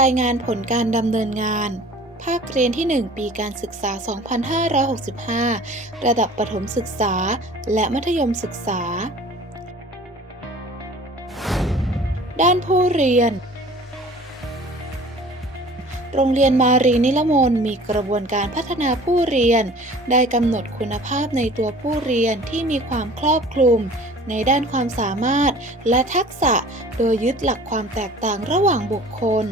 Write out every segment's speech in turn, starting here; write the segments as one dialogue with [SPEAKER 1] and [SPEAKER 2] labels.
[SPEAKER 1] รายงานผลการดำเนินงาน ภาคเรียนที่ 1 ปีการศึกษา 2565 ระดับประถมศึกษา และมัธยมศึกษา ด้านผู้เรียน โรงเรียนมารีนิลมนมีกระบวนการพัฒนาผู้เรียน ได้กำหนดคุณภาพในตัวผู้เรียนที่มีความครอบคลุม ในด้านความสามารถและทักษะ โดยยึดหลักความแตกต่างระหว่างบุคคล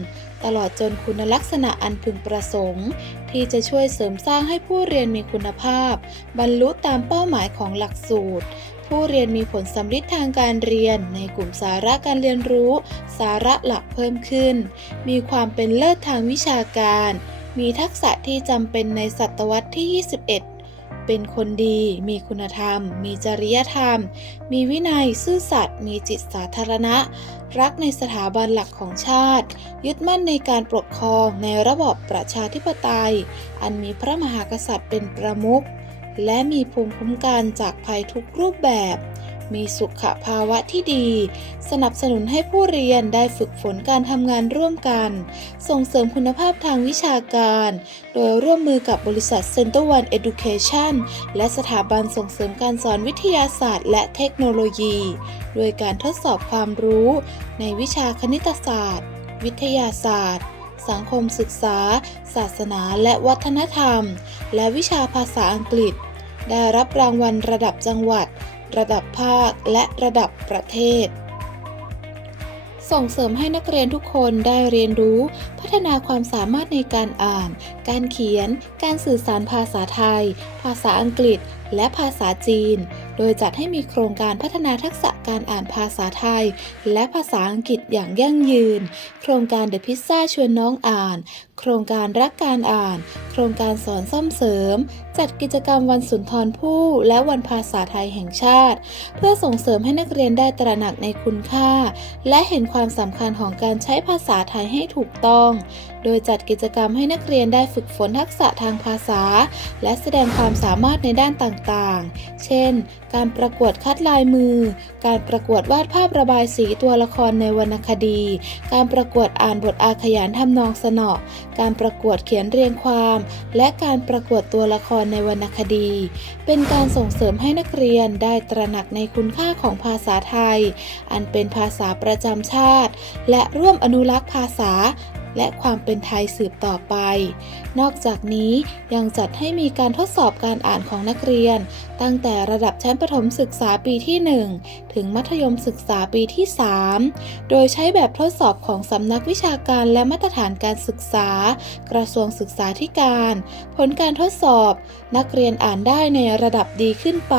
[SPEAKER 1] ตลอดจนคุณลักษณะอันพึงประสงค์ ที่จะช่วยเสริมสร้างให้ผู้เรียนมีคุณภาพ บรรลุตามเป้าหมายของหลักสูตร ผู้เรียนมีผลสำลิดทางการเรียนในกลุ่มสาระการเรียนรู้ สาระหลักเพิ่มขึ้น มีความเป็นเลิศทางวิชาการ มีทักษะที่จำเป็นในศตวรรษที่ 21เป็นคนดี มีคุณธรรม มีจริยธรรม มีวินัย ซื่อสัตย์ มีจิตสาธารณะ รักในสถาบันหลักของชาติ ยึดมั่นในการปกครองในระบอบประชาธิปไตย อันมีพระมหากษัตริย์เป็นประมุข และมีภูมิคุ้มกันจากภัยทุกรูปแบบ มีสุขภาวะที่ดี สนับสนุนให้ผู้เรียนได้ฝึกฝนการทำงานร่วมกัน ส่งเสริมคุณภาพทางวิชาการ โดยร่วมมือกับบริษัท Center One Education และสถาบันส่งเสริมการสอนวิทยาศาสตร์ และเทคโนโลยี โดยการทดสอบความรู้ในวิชาคณิตศาสตร์ วิทยาศาสตร์สังคมศึกษา ศาสนาและวัฒนธรรม และวิชาภาษาอังกฤษ ได้รับรางวัลระดับจังหวัด ระดับภาค และระดับประเทศ ส่งเสริมให้นักเรียนทุกคนได้เรียนรู้ พัฒนาความสามารถในการอ่าน การเขียน การสื่อสารภาษาไทย ภาษาอังกฤษและภาษาจีน โดยจัดให้มีโครงการพัฒนาทักษะการอ่านภาษาไทย และภาษาอังกฤษอย่างยั่งยืน โครงการ The Pizza ชวนน้องอ่าน โครงการรักการอ่าน โครงการสอนซ่อมเสริม จัดกิจกรรมวันสุนทรภู่และวันภาษาไทยแห่งชาติ เพื่อส่งเสริมให้นักเรียนได้ตระหนักในคุณค่า และเห็นความสำคัญของการใช้ภาษาไทยให้ถูกต้องโดยจัดกิจกรรมให้นักเรียนได้ฝึกฝนทักษะทางภาษา และแสดงความสามารถในด้านต่างๆ เช่น การประกวดคัดลายมือ การประกวดวาดภาพระบายสีตัวละครในวรรณคดี การประกวดอ่านบทอาขยานทำนองสนอ การประกวดเขียนเรียงความ และการประกวดตัวละครในวรรณคดี เป็นการส่งเสริมให้นักเรียนได้ตระหนักในคุณค่าของภาษาไทย อันเป็นภาษาประจำชาติ และร่วมอนุรักษ์ภาษา และความเป็นไทยสืบต่อไป นอกจากนี้ยังจัดให้มีการทดสอบการอ่านของนักเรียน ตั้งแต่ระดับชั้นประถมศึกษาปีที่ 1 ถึงมัธยมศึกษาปีที่ 3 โดยใช้แบบทดสอบของสำนักวิชาการและมาตรฐานการศึกษา กระทรวงศึกษาธิการ ผลการทดสอบ นักเรียนอ่านได้ในระดับดีขึ้นไป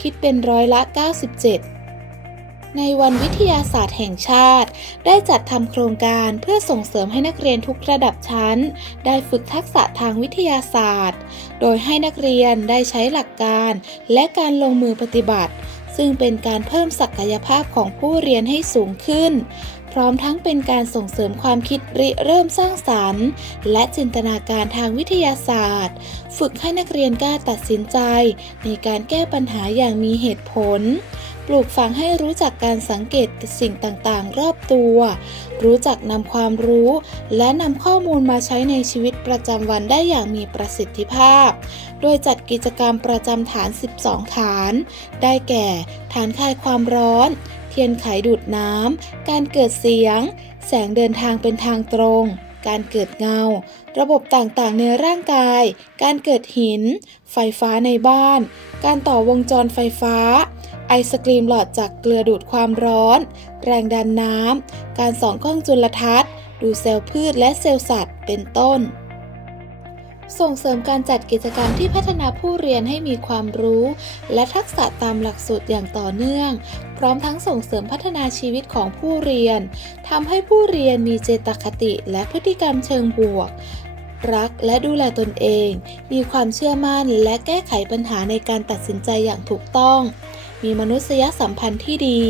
[SPEAKER 1] คิดเป็นร้อยละ 97 ในวันวิทยาศาสตร์แห่งชาติ ได้จัดทำโครงการเพื่อส่งเสริมให้นักเรียนทุกระดับชั้น ได้ฝึกทักษะทางวิทยาศาสตร์ โดยให้นักเรียนได้ใช้หลักการ และการลงมือปฏิบัติ ซึ่งเป็นการเพิ่มศักยภาพของผู้เรียนให้สูงขึ้น พร้อมทั้งเป็นการส่งเสริมความคิดริเริ่มสร้างสรรค์ และจินตนาการทางวิทยาศาสตร์ ฝึกให้นักเรียนกล้าตัดสินใจ ในการแก้ปัญหาอย่างมีเหตุผล ปลูกฝังให้รู้จักการสังเกตสิ่งต่างๆ รอบตัว รู้จักนำความรู้ และนำข้อมูลมาใช้ในชีวิตประจำวันได้อย่างมีประสิทธิภาพ โดยจัดกิจกรรมประจำฐาน 12 ฐาน ได้แก่ ฐานคลายความร้อน เทียนไขดูดน้ำ การเกิดเสียง แสงเดินทางเป็นทางตรงการเกิดเงา ระบบต่างๆ ในร่างกาย การเกิดหิน ไฟฟ้าในบ้าน การต่อวงจรไฟฟ้า ไอศกรีมหลอดจากเกลือดูดความร้อน แรงดันน้ำ การส่องกล้องจุลทรรศน์ ดูเซลล์พืชและเซลล์สัตว์ เป็นต้น ส่งเสริมการจัดกิจกรรมที่พัฒนาผู้เรียนให้มีความรู้ และทักษะตามหลักสูตรอย่างต่อเนื่อง พร้อมทั้งส่งเสริมพัฒนาชีวิตของผู้เรียนทำให้ผู้เรียนมีเจตคติและพฤติกรรมเชิงบวกรักและดูแลตนเอง มีความเชื่อมั่นและแก้ไขปัญหาในการตัดสินใจอย่างถูกต้อง มีมนุษยสัมพันธ์ที่ดี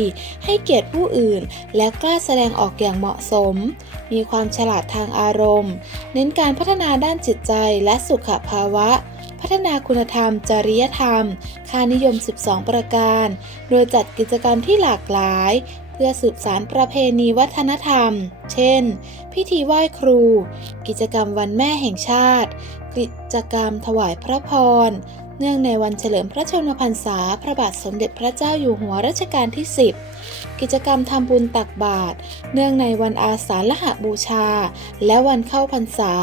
[SPEAKER 1] ให้เกียรติผู้อื่น และกล้าแสดงออกอย่างเหมาะสม มีความฉลาดทางอารมณ์ เน้นการพัฒนาด้านจิตใจและสุขภาวะ พัฒนาคุณธรรม จริยธรรม ค่านิยม 12 ประการ โดยจัดกิจกรรมที่หลากหลาย เพื่อสืบสารประเพณีวัฒนธรรม เช่น พิธีไหว้ครู กิจกรรมวันแม่แห่งชาติ กิจกรรมถวายพระพร เนื่องในวันเฉลิมพระชนมพรรษา พระบาทสมเด็จพระเจ้าอยู่หัวรัชกาลที่ 10 กิจกรรมทำบุญตักบาตร เนื่องในวันอาสาฬหบูชา และวันเข้าพรรษา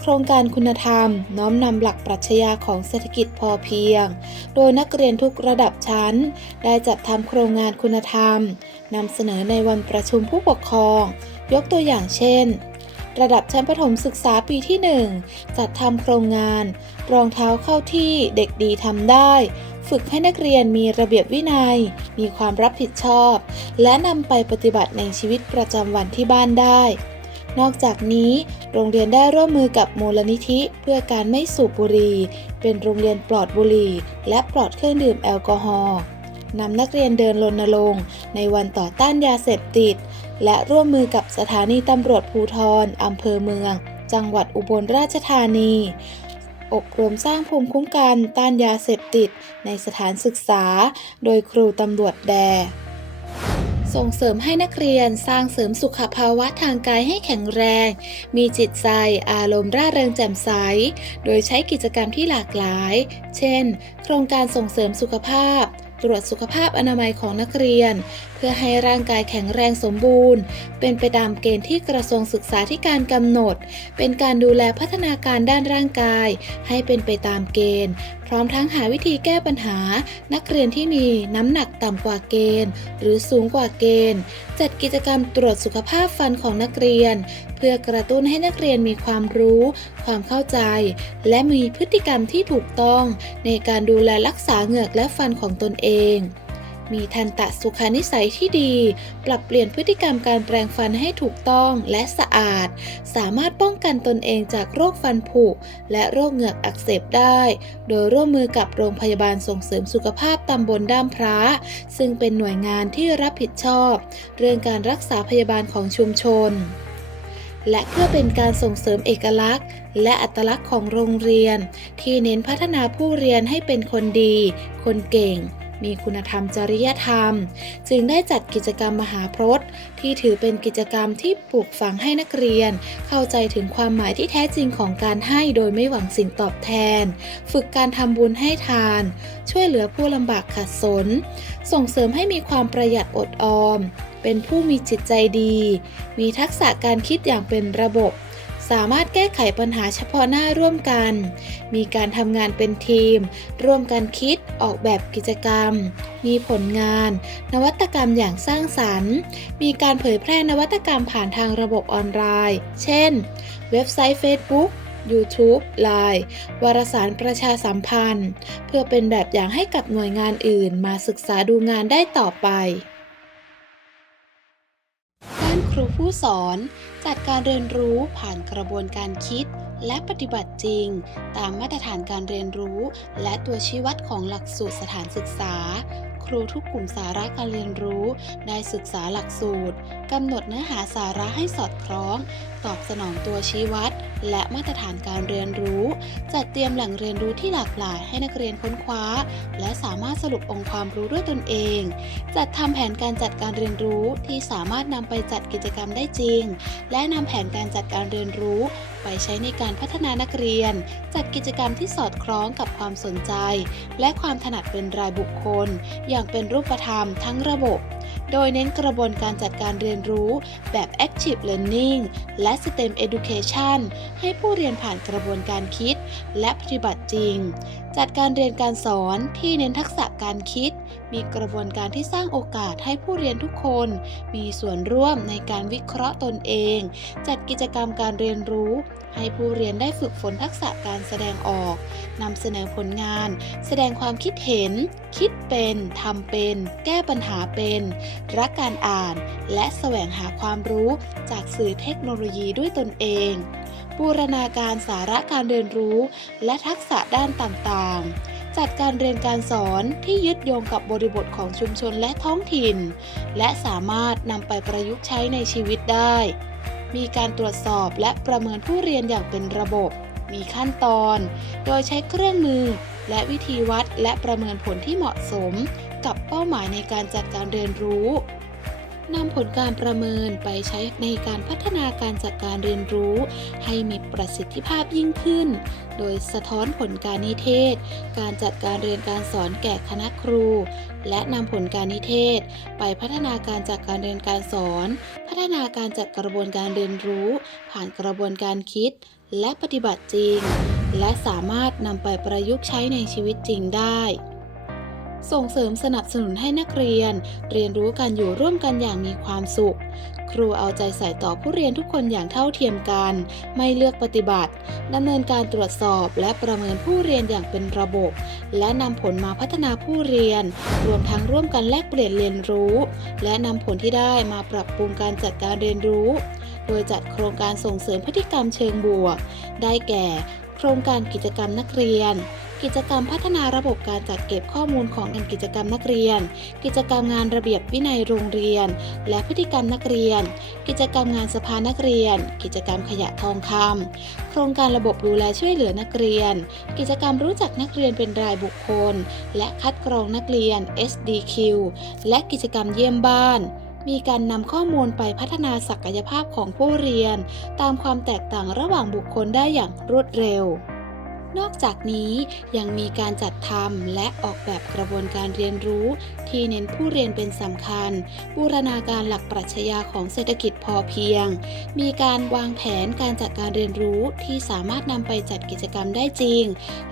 [SPEAKER 1] โครงการคุณธรรม น้อมนำหลักปรัชญาของเศรษฐกิจพอเพียง โดยนักเรียนทุกระดับชั้น ได้จัดทำโครงงานคุณธรรมนำเสนอในวันประชุมผู้ปกครอง ยกตัวอย่างเช่น ระดับชั้นประถมศึกษาปีที่ 1 จัดทำโครงงาน รองเท้าเข้าที่เด็กดีทำได้ ฝึกให้นักเรียนมีระเบียบวินัย มีความรับผิดชอบ และนำไปปฏิบัติในชีวิตประจำวันที่บ้านได้ นอกจากนี้โรงเรียนได้ร่วมมือกับมูลนิธิเพื่อการไม่สูบบุหรี่ เป็นโรงเรียนปลอดบุหรี่ และปลอดเครื่องดื่มแอลกอฮอล์นำนักเรียนเดินรณรงค์ในวันต่อต้านยาเสพติด และร่วมมือกับสถานีตำรวจภูทรอำเภอเมือง จังหวัดอุบลราชธานี อบรมสร้างภูมิคุ้มกันต้านยาเสพติดในสถานศึกษา โดยครูตำรวจแดส่งเสริมให้นักเรียนสร้างเสริมสุขภาวะทางกายให้แข็งแรง มีจิตใจอารมณ์ร่าเริงแจ่มใส โดยใช้กิจกรรมที่หลากหลาย เช่น โครงการส่งเสริมสุขภาพ ตรวจสุขภาพอนามัยของนักเรียน พื่อให้ร่างกายแข็งแรงสมบูรณ์ เป็นไปตามเกณฑ์ที่กระทรวงศึกษาธิการกำหนด เป็นการดูแลพัฒนาการด้านร่างกาย ให้เป็นไปตามเกณฑ์ พร้อมทั้งหาวิธีแก้ปัญหา นักเรียนที่มีน้ำหนักต่ำกว่าเกณฑ์ หรือสูงกว่าเกณฑ์ จัดกิจกรรมตรวจสุขภาพฟันของนักเรียน เพื่อกระตุ้นให้นักเรียนมีความรู้ ความเข้าใจ และมีพฤติกรรมที่ถูกต้อง ในการดูแลรักษาเหงือกและฟันของตนเอง มีทันตะสุขานิสัยที่ดี ปรับเปลี่ยนพฤติกรรมการแปรงฟันให้ถูกต้องและสะอาด สามารถป้องกันตนเองจากโรคฟันผุและโรคเหงือกอักเสบได้ โดยร่วมมือกับโรงพยาบาลส่งเสริมสุขภาพตำบลด้ามพระ ซึ่งเป็นหน่วยงานที่รับผิดชอบ เรื่องการรักษาพยาบาลของชุมชนและเพื่อเป็นการส่งเสริมเอกลักษณ์ และอัตลักษณ์ของโรงเรียน ที่เน้นพัฒนาผู้เรียนให้เป็นคนดี คนเก่ง มีคุณธรรมจริยธรรม จึงได้จัดกิจกรรมมหาพรตที่ถือเป็นกิจกรรมที่ปลูกฝังให้นักเรียน เข้าใจถึงความหมายที่แท้จริงของการให้โดยไม่หวังสิ่งตอบแทน ฝึกการทำบุญให้ทาน ช่วยเหลือผู้ลำบากขัดสน ส่งเสริมให้มีความประหยัดอดออม เป็นผู้มีจิตใจดี มีทักษะการคิดอย่างเป็นระบบ สามารถแก้ไขปัญหาเฉพาะหน้าร่วมกัน มีการทำงานเป็นทีม ร่วมกันคิดออกแบบกิจกรรม มีผลงาน นวัตกรรมอย่างสร้างสรรค์ มีการเผยแพร่นวัตกรรมผ่านทางระบบออนไลน์ เช่น เว็บไซต์ Facebook YouTube Line วารสารประชาสัมพันธ์ เพื่อเป็นแบบอย่างให้กับหน่วยงานอื่นมาศึกษาดูงานได้ต่อไป ด้านครูผู้สอน จัดการเรียนรู้ผ่านกระบวนการคิดและปฏิบัติจริง ตามมาตรฐานการเรียนรู้ และตัวชี้วัดของหลักสูตรสถานศึกษา ครูทุกกลุ่มสาระการเรียนรู้ ได้ศึกษาหลักสูตรกำหนดเนื้อหาสาระให้สอดคล้อง ตอบสนองตัวชี้วัด และมาตรฐานการเรียนรู้ จัดเตรียมแหล่งเรียนรู้ที่หลากหลายให้นักเรียนค้นคว้า และสามารถสรุปองค์ความรู้ด้วยตนเอง จัดทำแผนการจัดการเรียนรู้ที่สามารถนำไปจัดกิจกรรมได้จริง และนำแผนการจัดการเรียนรู้ ไปใช้ในการพัฒนานักเรียน จัดกิจกรรมที่สอดคล้องกับความสนใจ และความถนัดเป็นรายบุคคล อย่างเป็นรูปธรรมทั้งระบบ โดยเน้นกระบวนการจัดการเรียนรู้แบบ Active Learning และ STEM Education ให้ผู้เรียนผ่านกระบวนการคิด และปฏิบัติจริง จัดการเรียนการสอนที่เน้นทักษะการคิด มีกระบวนการที่สร้างโอกาสให้ผู้เรียนทุกคน มีส่วนร่วมในการวิเคราะห์ตนเอง จัดกิจกรรมการเรียนรู้ ให้ผู้เรียนได้ฝึกฝนทักษะการแสดงออกนำเสนอผลงาน แสดงความคิดเห็น คิดเป็นทำเป็น แก้ปัญหาเป็น รักการอ่าน และแสวงหาความรู้จากสื่อเทคโนโลยีด้วยตนเองบูรณาการสาระการเรียนรู้ และทักษะด้านต่างๆ จัดการเรียนการสอนที่ยึดโยงกับบริบทของชุมชนและท้องถิ่น และสามารถนำไปประยุกต์ใช้ในชีวิตได้ มีการตรวจสอบและประเมินผู้เรียนอย่างเป็นระบบ มีขั้นตอน โดยใช้เครื่องมือ และวิธีวัดและประเมินผลที่เหมาะสม กับเป้าหมายในการจัดการเรียนรู้ นำผลการประเมินไปใช้ในการพัฒนาการจัดการเรียนรู้ ให้มีประสิทธิภาพยิ่งขึ้น โดยสะท้อนผลการนิเทศ การจัดการเรียนการสอนแก่คณะครู และนำผลการนิเทศ ไปพัฒนาการจัดการเรียนการสอน พัฒนาการจัดกระบวนการเรียนรู้ ผ่านกระบวนการคิด และปฏิบัติจริง และสามารถนำไปประยุกต์ใช้ในชีวิตจริงได้ ส่งเสริมสนับสนุนให้นักเรียน เรียนรู้การอยู่ร่วมกันอย่างมีความสุข ครูเอาใจใส่ต่อผู้เรียนทุกคนอย่างเท่าเทียมกัน ไม่เลือกปฏิบัติดำเนินการตรวจสอบและประเมินผู้เรียนอย่างเป็นระบบ และนำผลมาพัฒนาผู้เรียน รวมทั้งร่วมกันแลกเปลี่ยนเรียนรู้ และนำผลที่ได้มาปรับปรุงการจัดการเรียนรู้ โดยจัดโครงการส่งเสริมพฤติกรรมเชิงบวก ได้แก่ โครงการกิจกรรมนักเรียน กิจกรรมพัฒนาระบบการจัดเก็บข้อมูลของงานกิจกรรมนักเรียน กิจกรรมงานระเบียบวินัยโรงเรียน และพฤติกรรมนักเรียน กิจกรรมงานสภานักเรียน กิจกรรมขยะทองคำโครงการระบบดูแลช่วยเหลือนักเรียน กิจกรรมรู้จักนักเรียนเป็นรายบุคคล และคัดกรองนักเรียน SDQ และกิจกรรมเยี่ยมบ้านมีการนำข้อมูลไปพัฒนาศักยภาพของผู้เรียน ตามความแตกต่างระหว่างบุคคลได้อย่างรวดเร็ว นอกจากนี้ยังมีการจัดทำและออกแบบกระบวนการเรียนรู้ ที่เน้นผู้เรียนเป็นสำคัญ บูรณาการหลักปรัชญาของเศรษฐกิจพอเพียง มีการวางแผนการจัดการเรียนรู้ที่สามารถนำไปจัดกิจกรรมได้จริง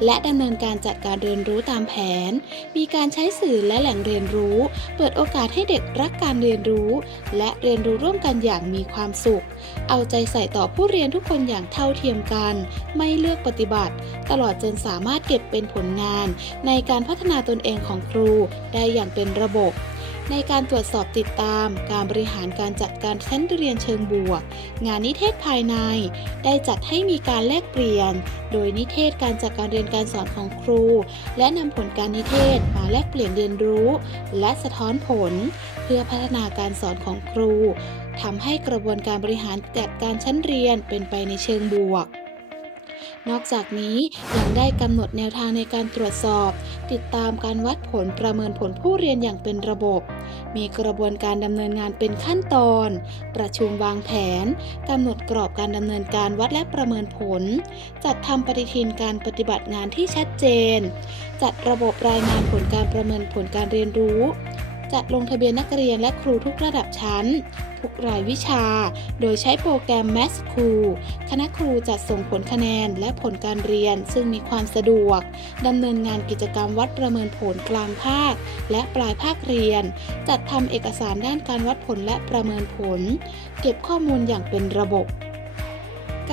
[SPEAKER 1] และดำเนินการจัดการเรียนรู้ตามแผน มีการใช้สื่อและแหล่งเรียนรู้ เปิดโอกาสให้เด็กรักการเรียนรู้ และเรียนรู้ร่วมกันอย่างมีความสุข เอาใจใส่ต่อผู้เรียนทุกคนอย่างเท่าเทียมกัน ไม่เลือกปฏิบัติตลอดจนสามารถเก็บเป็นผลงานในการพัฒนาตนเองของครูได้อย่างเป็นระบบในการตรวจสอบติดตาม การบริหารการจัดการชั้นเรียนเชิงบวก งานนิเทศภายใน ได้จัดให้มีการแลกเปลี่ยน โดยนิเทศการจัดการเรียนการสอนของครู และนำผลการนิเทศมาแลกเปลี่ยนเรียนรู้ และสะท้อนผล เพื่อพัฒนาการสอนของครูทำให้กระบวนการบริหารจัดการชั้นเรียนเป็นไปในเชิงบวก นอกจากนี้ยังได้กำหนดแนวทางในการตรวจสอบ ติดตามการวัดผลประเมินผลผู้เรียนอย่างเป็นระบบ มีกระบวนการดำเนินงานเป็นขั้นตอน ประชุมวางแผนกำหนดกรอบการดำเนินการวัดและประเมินผล จัดทำปฏิทินการปฏิบัติงานที่ชัดเจน จัดระบบรายงานผลการประเมินผลการเรียนรู้ จัดลงทะเบียนนักเรียนและครูทุกระดับชั้น ทุกรายวิชา โดยใช้โปรแกรม Math School คณะครูจัดส่งผลคะแนนและผลการเรียน ซึ่งมีความสะดวกดำเนินงานกิจกรรมวัดประเมินผลกลางภาค และปลายภาคเรียน จัดทำเอกสารด้านการวัดผลและประเมินผล เก็บข้อมูลอย่างเป็นระบบ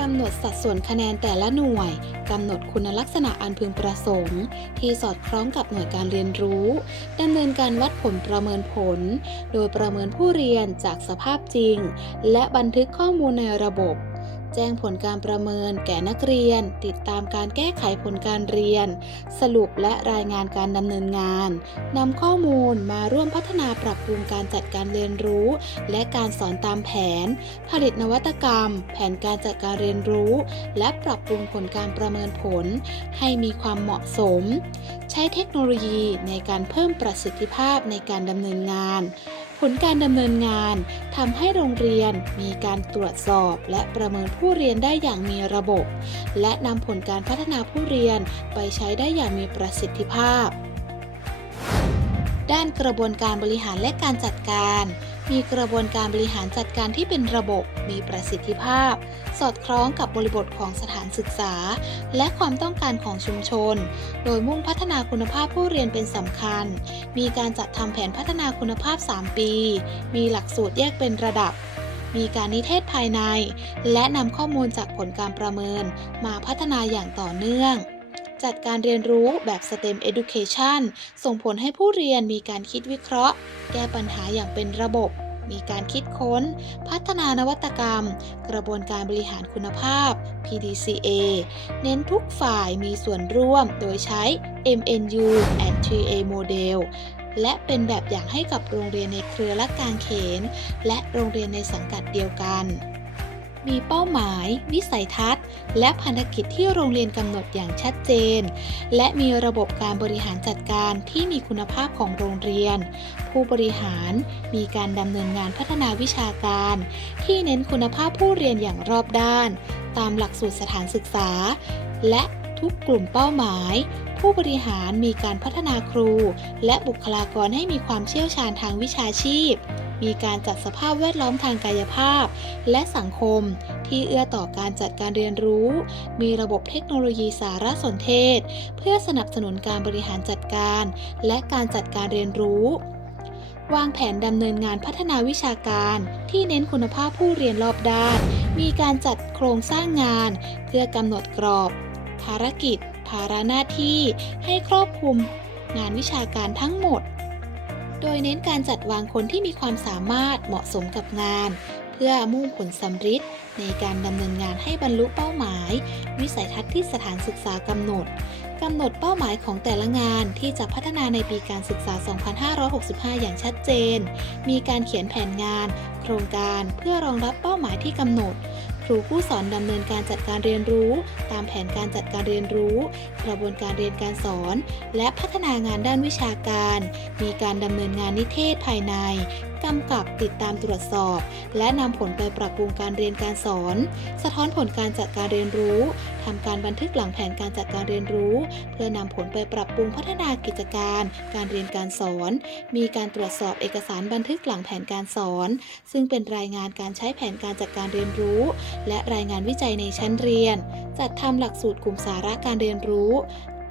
[SPEAKER 1] กำหนดสัดส่วนคะแนนแต่ละหน่วย กำหนดคุณลักษณะอันพึงประสงค์ ที่สอดคล้องกับหน่วยการเรียนรู้ดำเนินการวัดผลประเมินผล โดยประเมินผู้เรียนจากสภาพจริง และบันทึกข้อมูลในระบบ จ้งผลการประเมินแก่นักเรียน ติดตามการแก้ไขผลการเรียน สรุปและรายงานการดำเนินงานนำข้อมูลมาร่วมพัฒนาปรับปรุงการจัดการเรียนรู้ และการสอนตามแผน ผลิตนวัตกรรม แผนการจัดการเรียนรู้ และปรับปรุงผลการประเมินผล ให้มีความเหมาะสม ใช้เทคโนโลยีในการเพิ่มประสิทธิภาพในการดำเนินงาน ผลการดำเนินงานทำให้โรงเรียนมีการตรวจสอบและประเมินผู้เรียนได้อย่างมีระบบ และนำผลการพัฒนาผู้เรียนไปใช้ได้อย่างมีประสิทธิภาพ ด้านกระบวนการบริหารและการจัดการ มีกระบวนการบริหารจัดการที่เป็นระบบ มีประสิทธิภาพ สอดคล้องกับบริบทของสถานศึกษา และความต้องการของชุมชน โดยมุ่งพัฒนาคุณภาพผู้เรียนเป็นสำคัญ มีการจัดทำแผนพัฒนาคุณภาพ 3 ปี มีหลักสูตรแยกเป็นระดับ มีการนิเทศภายใน และนำข้อมูลจากผลการประเมิน มาพัฒนาอย่างต่อเนื่อง จัดการเรียนรู้แบบ STEM Education ส่งผลให้ผู้เรียนมีการคิดวิเคราะห์ แก้ปัญหาอย่างเป็นระบบ มีการคิดค้น พัฒนานวัตกรรม กระบวนการบริหารคุณภาพ PDCA เน้นทุกฝ่ายมีส่วนร่วมโดยใช้ MNU and TA Model และเป็นแบบอย่างให้กับโรงเรียนในเครือละกางเขน และโรงเรียนในสังกัดเดียวกัน มีเป้าหมาย วิสัยทัศน์ และพันธกิจที่โรงเรียนกำหนดอย่างชัดเจน และมีระบบการบริหารจัดการที่มีคุณภาพของโรงเรียน ผู้บริหารมีการดำเนินงานพัฒนาวิชาการ ที่เน้นคุณภาพผู้เรียนอย่างรอบด้าน ตามหลักสูตรสถานศึกษา และทุกกลุ่มเป้าหมาย ผู้บริหารมีการพัฒนาครู และบุคลากรให้มีความเชี่ยวชาญทางวิชาชีพ มีการจัดสภาพแวดล้อมทางกายภาพ และสังคม ที่เอื้อต่อการจัดการเรียนรู้ มีระบบเทคโนโลยีสารสนเทศ เพื่อสนับสนุนการบริหารจัดการ และการจัดการเรียนรู้วางแผนดำเนินงานพัฒนาวิชาการที่เน้นคุณภาพผู้เรียนรอบด้าน มีการจัดโครงสร้างงาน เพื่อกำหนดกรอบ ภารกิจ ภาระหน้าที่ ให้ครอบคลุมงานวิชาการทั้งหมด โดยเน้นการจัดวางคนที่มีความสามารถเหมาะสมกับงาน เพื่อมุ่งผลสำฤทธิ์ในการดำเนินงานให้บรรลุเป้าหมาย วิสัยทัศน์ที่สถานศึกษากำหนดกำหนดเป้าหมายของแต่ละงานที่จะพัฒนาในปีการศึกษา 2565 อย่างชัดเจน มีการเขียนแผนงาน โครงการเพื่อรองรับเป้าหมายที่กำหนด รูผู้สอนดำเนินการจัดการเรียนรู้ ตามแผนการจัดการเรียนรู้ กระบวนการเรียนการสอน และพัฒนางานด้านวิชาการ มีการดำเนินงานนิเทศภายในกำกับติดตามตรวจสอบ และนำผลไปปรับปรุงการเรียนการสอน สะท้อนผลการจัดการเรียนรู้ทำการบันทึกหลังแผนการจัดการเรียนรู้ เพื่อนำผลไปปรับปรุงพัฒนากิจการ การเรียนการสอน มีการตรวจสอบเอกสารบันทึกหลังแผนการสอน ซึ่งเป็นรายงานการใช้แผนการจัดการเรียนรู้ และรายงานวิจัยในชั้นเรียน จัดทำหลักสูตรกลุ่มสาระการเรียนรู้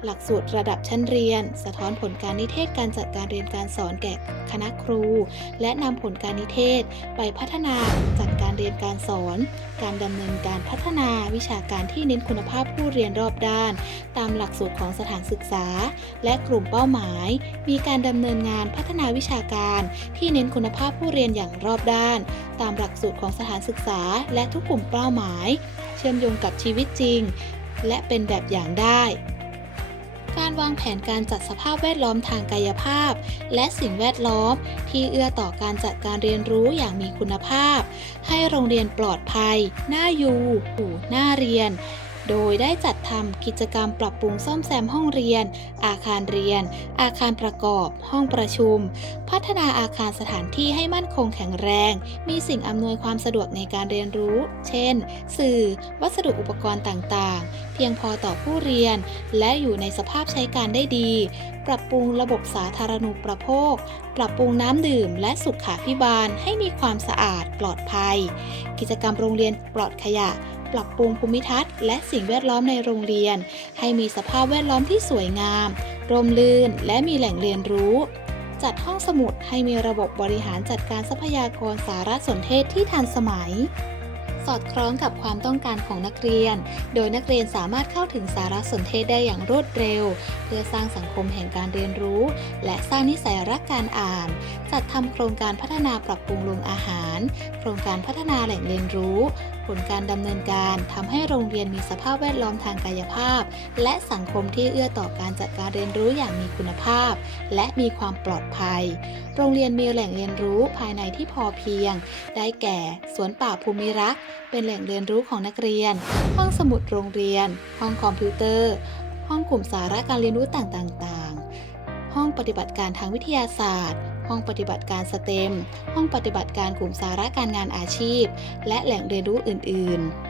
[SPEAKER 1] หลักสูตรระดับชั้นเรียน สะท้อนผลการนิเทศการจัดการเรียนการสอนแก่คณะครู และนำผลการนิเทศ ไปพัฒนาจัดการเรียนการสอน การดำเนินการพัฒนาวิชาการที่เน้นคุณภาพผู้เรียนรอบด้าน ตามหลักสูตรของสถานศึกษา และกลุ่มเป้าหมาย มีการดำเนินงานพัฒนาวิชาการ ที่เน้นคุณภาพผู้เรียนอย่างรอบด้าน ตามหลักสูตรของสถานศึกษา และทุกกลุ่มเป้าหมาย เชื่อมโยงกับชีวิตจริง และเป็นแบบอย่างได้ การวางแผนการจัดสภาพแวดล้อมทางกายภาพ และสิ่งแวดล้อม ที่เอื้อต่อการจัดการเรียนรู้อย่างมีคุณภาพ ให้โรงเรียนปลอดภัย น่าอยู่หูน่าเรียน โดยได้จัดทำกิจกรรมปรับปรุงซ่อมแซมห้องเรียน อาคารเรียน อาคารประกอบ ห้องประชุม พัฒนาอาคารสถานที่ให้มั่นคงแข็งแรง มีสิ่งอำนวยความสะดวกในการเรียนรู้ เช่น สื่อ วัสดุอุปกรณ์ต่างๆ เพียงพอต่อผู้เรียน และอยู่ในสภาพใช้การได้ดี ปรับปรุงระบบสาธารณูปโภค ปรับปรุงน้ำดื่ม และสุขาพิบาลให้มีความสะอาดปลอดภัย กิจกรรมโรงเรียนปลอดขยะ ปรับปรุงภูมิทัศน์ และสิ่งแวดล้อมในโรงเรียน ให้มีสภาพแวดล้อมที่สวยงาม ร่มรื่น และมีแหล่งเรียนรู้ จัดห้องสมุดให้มีระบบบริหารจัดการทรัพยากรสารสนเทศที่ทันสมัย สอดคล้องกับความต้องการของนักเรียน โดยนักเรียนสามารถเข้าถึงสารสนเทศได้อย่างรวดเร็ว เพื่อสร้างสังคมแห่งการเรียนรู้ และสร้างนิสัยรักการอ่าน จัดทำโครงการพัฒนาปรับปรุงโรงอาหาร โครงการพัฒนาแหล่งเรียนรู้ ผลการดำเนินการทำให้โรงเรียนมีสภาพแวดล้อมทางกายภาพ และสังคมที่เอื้อต่อการจัดการเรียนรู้อย่างมีคุณภาพ และมีความปลอดภัย โรงเรียนมีแหล่งเรียนรู้ภายในที่พอเพียง ได้แก่สวนป่าภูมิรัก เป็นแหล่งเรียนรู้ของนักเรียน ห้องสมุดโรงเรียน ห้องคอมพิวเตอร์ ห้องกลุ่มสาระการเรียนรู้ต่างๆห้องปฏิบัติการทางวิทยาศาสตร์ ห้องปฏิบัติการสเต็ม ห้องปฏิบัติการกลุ่มสาระการงานอาชีพ และแหล่งเรียนรู้อื่น ๆ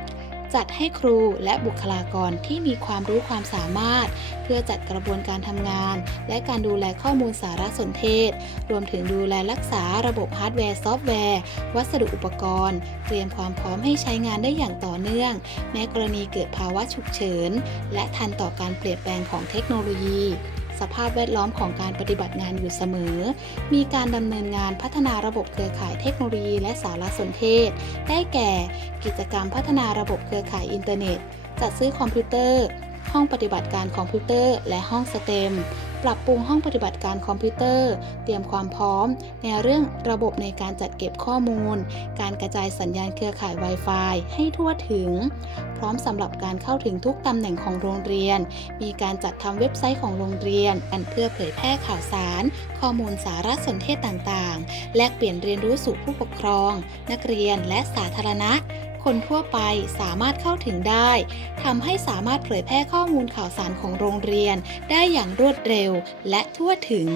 [SPEAKER 1] จัดให้ครูและบุคลากรที่มีความรู้ความสามารถ เพื่อจัดกระบวนการทำงาน และการดูแลข้อมูลสารสนเทศ รวมถึงดูแลรักษาระบบฮาร์ดแวร์ซอฟต์แวร์ วัสดุอุปกรณ์ เตรียมความพร้อมให้ใช้งานได้อย่างต่อเนื่อง แม้กรณีเกิดภาวะฉุกเฉิน และทันต่อการเปลี่ยนแปลงของเทคโนโลยี สภาพแวดล้อมของการปฏิบัติงานอยู่เสมอ มีการดำเนินงานพัฒนาระบบเครือข่ายเทคโนโลยีและสารสนเทศ ได้แก่ กิจกรรมพัฒนาระบบเครือข่ายอินเทอร์เน็ต จัดซื้อคอมพิวเตอร์ ห้องปฏิบัติการคอมพิวเตอร์ และห้องสเต็มปรับปรุงห้องปฏิบัติการคอมพิวเตอร์ เตรียมความพร้อม ในเรื่องระบบในการจัดเก็บข้อมูล การกระจายสัญญาณเครือข่าย Wi-Fi ให้ทั่วถึง พร้อมสำหรับการเข้าถึงทุกตำแหน่งของโรงเรียน มีการจัดทำเว็บไซต์ของโรงเรียนกันเพื่อเผยแพร่ข่าวสาร ข้อมูลสารสนเทศต่างๆ แลกเปลี่ยนเรียนรู้สู่ผู้ปกครอง นักเรียนและสาธารณะ คนทั่วไปสามารถเข้าถึงได้ทำให้สามารถเผยแพร่ข้อมูลข่าวสารของโรงเรียน ได้อย่างรวดเร็วและทั่วถึง